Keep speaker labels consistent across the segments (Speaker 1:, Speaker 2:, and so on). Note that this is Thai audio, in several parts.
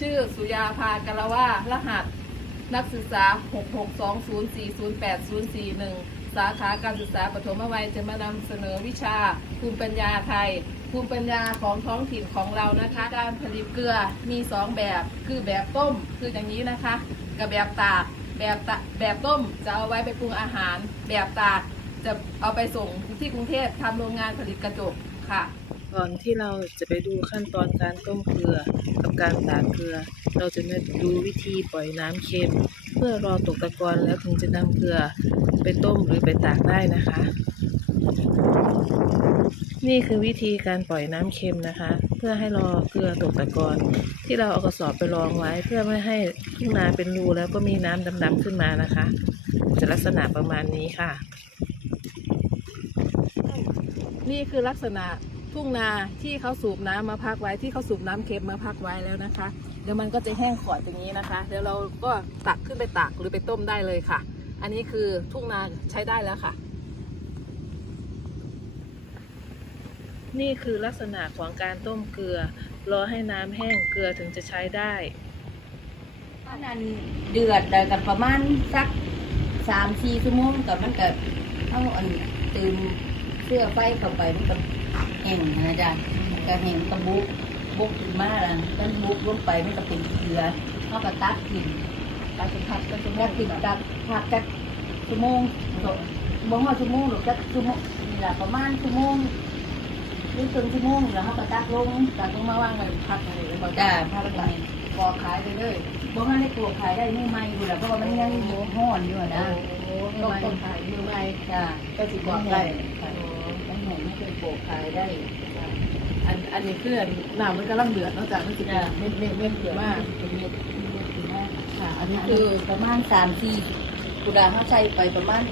Speaker 1: ชื่อสุยาภากะละว่ารหัส นักศึกษา 662040841 สาขาการศึกษาปฐมวัยจะมานำเสนอวิชา ภูมิปัญญาไทย ภูมิปัญญาของท้องถิ่นของเรานะคะ การผลิตเกลือมี 2 แบบ คือแบบต้ม คืออย่างนี้นะคะ กับแบบตาก แบบตะแบบต้มจะเอาไว้ไปปรุงอาหาร แบบตากจะเอาไปส่งที่กรุงเทพทำโรงงานผลิตกระจกค่ะ
Speaker 2: ก่อนที่เราจะไปดูขั้นตอนการต้มเกลือกับการตากเกลือ เราจะมาดูวิธีปล่อยน้ำเค็ม เพื่อรอตกตะกอนแล้วถึงจะนำเกลือไปต้มหรือไปตากได้นะคะ นี่คือวิธีการปล่อยน้ำเค็มนะคะ เพื่อให้รอเกลือตกตะกอนที่เราเอากระสอบไปรองไว้ เพื่อไม่ให้ทุ่งนาเป็นรูแล้วก็มีน้ำดำๆขึ้นมานะคะ จะลักษณะประมาณนี้ค่ะ
Speaker 1: นี่คือลักษณะ ทุ่งนาที่เขาสูบน้ำมาพักไว้ที่เขาสูบน้ำเค็มมาพักไว้แล้วนะคะ เดี๋ยวมันก็จะแห้งขอดอย่างนี้นะคะ เดี๋ยวเราก็ตักขึ้นไปตากหรือไปต้มได้เลยค่ะ อันนี้คือทุ่งนาใช้ได้แล้วค่ะ
Speaker 2: นี่คือลักษณะของการต้มเกลือ รอให้น้ำแห้งเกลือถึงจะใช้ได้
Speaker 3: อันนั้นเดือดได้กันประมาณสักสามสี่ชั่วโมงกับมันก็เอาอันตื่มเสื้อไฟเข้าไปมันก็ แห้งนะจ๊ะมันก็แห้งมันก็บุกบุกขึ้นมาแล้วมันบุกลงไปมันก็เป็นเกลือเขาก็ตักกิน
Speaker 1: ตักเป็นพักก็จะ
Speaker 3: ตักกินตักพักจักชั่วโมงบ่ฮอดชั่วโมงหรอกจักชั่วโมงนี่ล่ะประมาณชั่วโมงหรือครึ่งชั่วโมงแล้วเขาก็ตักลง
Speaker 1: ตักลงมาว่างไว้พักอะไรแล้วก็
Speaker 3: จ้าพักไป
Speaker 1: กอขายไปเลย
Speaker 3: บ่ฮั่นได้ตัวขายได้มือใหม่อยู่แล้วเพราะว่ามันยังห้อนอยู่อะนะ
Speaker 1: โอ้โหต้มขายมือใหม่
Speaker 3: จ้า
Speaker 1: ก็สิบอกได้
Speaker 3: มันแหงไม่เคยโปะขายได้
Speaker 1: อันอันนี้คือน้ำมันกำลังเดือดนอกจากมันจะ
Speaker 3: จ้า
Speaker 1: เม็ดเม็ดเม็ดเยอะมาก
Speaker 3: เป็นเม็ดเป็นเม็ดอยู่มาก
Speaker 1: ค่ะ อันนี้คื
Speaker 3: อประมาณสามสี่กุดาเขาใส่ไปประมาณ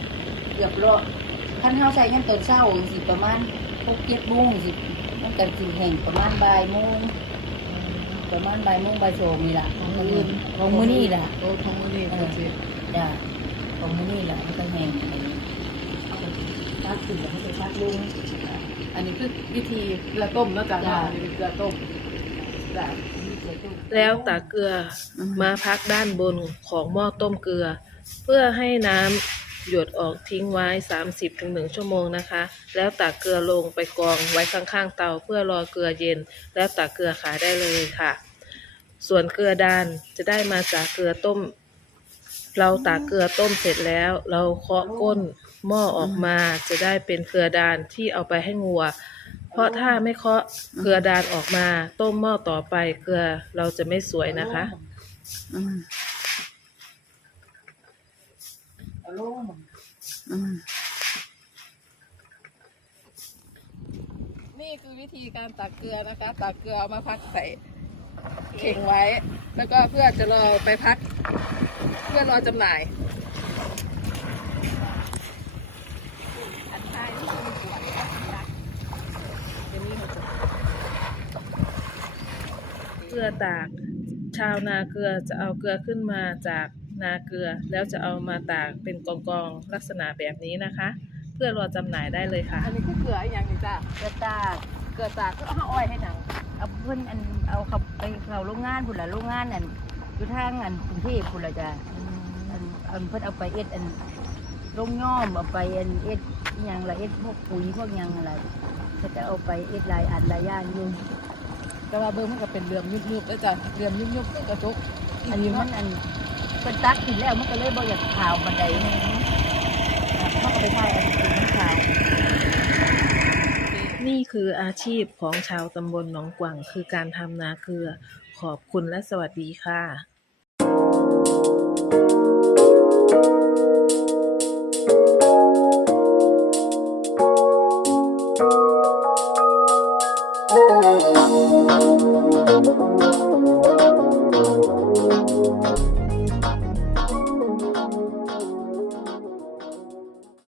Speaker 3: เกือบรอยขั้นเขาใส่ยังตอนเช้าสิประมาณหกเจ็ดโมงสิมันกันสิแห้งประมาณบ่ายโมงประมาณบ่ายโมงบ่ายสองนี่แหละของมือของมือนี่แหละ
Speaker 1: โอ้องมือนี่ก็จะ
Speaker 3: จ้าของมือนี่แหละมันก็แห้ง ตักขึ้นแล้วมันจะตักลง
Speaker 1: อันนี้คือวิธีเกลือต้มเนอกจาก
Speaker 3: จ้ะ
Speaker 1: อันนี้เป็นเกลือต้มจ้ะนี่เกลือต้ม
Speaker 2: แล้วตากเกลือมาพักด้านบนของหม้อต้มเกลือ เพื่อให้น้ำหยดออกทิ้งไว้ 30-1 ชั่วโมงนะคะ แล้วตักเกลือลงไปกองไว้ข้างๆเตาเพื่อรอเกลือเย็น แล้วตักเกลือขายได้เลยค่ะ ส่วนเกลือดานจะได้มาจากเกลือต้ม เราตากเกลือต้มเสร็จแล้ว เราเคาะก้นหม้อออกมาจะได้เป็นเกลือดานที่เอาไปให้งัว เพราะถ้าไม่เคาะเกลือดานออกมา ต้มหม้อต่อไปเกลือเราจะไม่สวยนะคะ
Speaker 3: อืมอืม
Speaker 1: นี่คือวิธีการตักเกลือนะคะ ตักเกลือเอามาพักใส่เข่งไว้ แล้วก็เพื่อจะรอไปพัก เพื่อรอจำหน่ายอันท้ายนี่คือขวดนะคะเดี๋ยวนี้เขาจ
Speaker 2: เกลือตาก ชาวนาเกลือจะเอาเกลือขึ้นมาจากนาเกลือ แล้วจะเอามาตากเป็นกองๆลักษณะแบบนี้นะคะ เพื่อรอจำหน่ายได้เลยค่ะ
Speaker 1: อันนี้คือเกลืออย่างหนึงจ้ะ
Speaker 3: กระตาก
Speaker 1: เกลือตากก็เอาอ้อยให้หนัง
Speaker 3: เอาเพิ่อนอันเอาเขาไปเขาโรงงานพุ่นละโรงงานอัน อยู่ทางอันกรุงเทพพุ่นละจ้ะอันอันเพิ่นเอาไปเอ็ดอันโรงย่อมเอาไปอันเอ็ดอหยังละเอ็ดพวกปุ๋ยพวกหยังอะไรเขาจะเอาไปเอ็ดหลายอันหลายอย่างอยู่
Speaker 1: แต่ว่าเบอร์มันก็เป็นเหลื่อมยุบๆแล้วจ้ะเหลื่อมยุบๆคือกระจก
Speaker 3: อันนี้มันอันเป็นตักกินแล้วมันก็เลยบ่อยากขาวบันไดเขาก็ไปทายอันนี้มันขาว
Speaker 2: นี่คืออาชีพของชาวตำบลหนองกว่างคือการทำนาเกลือ ขอบคุณและสวัสดีค่ะ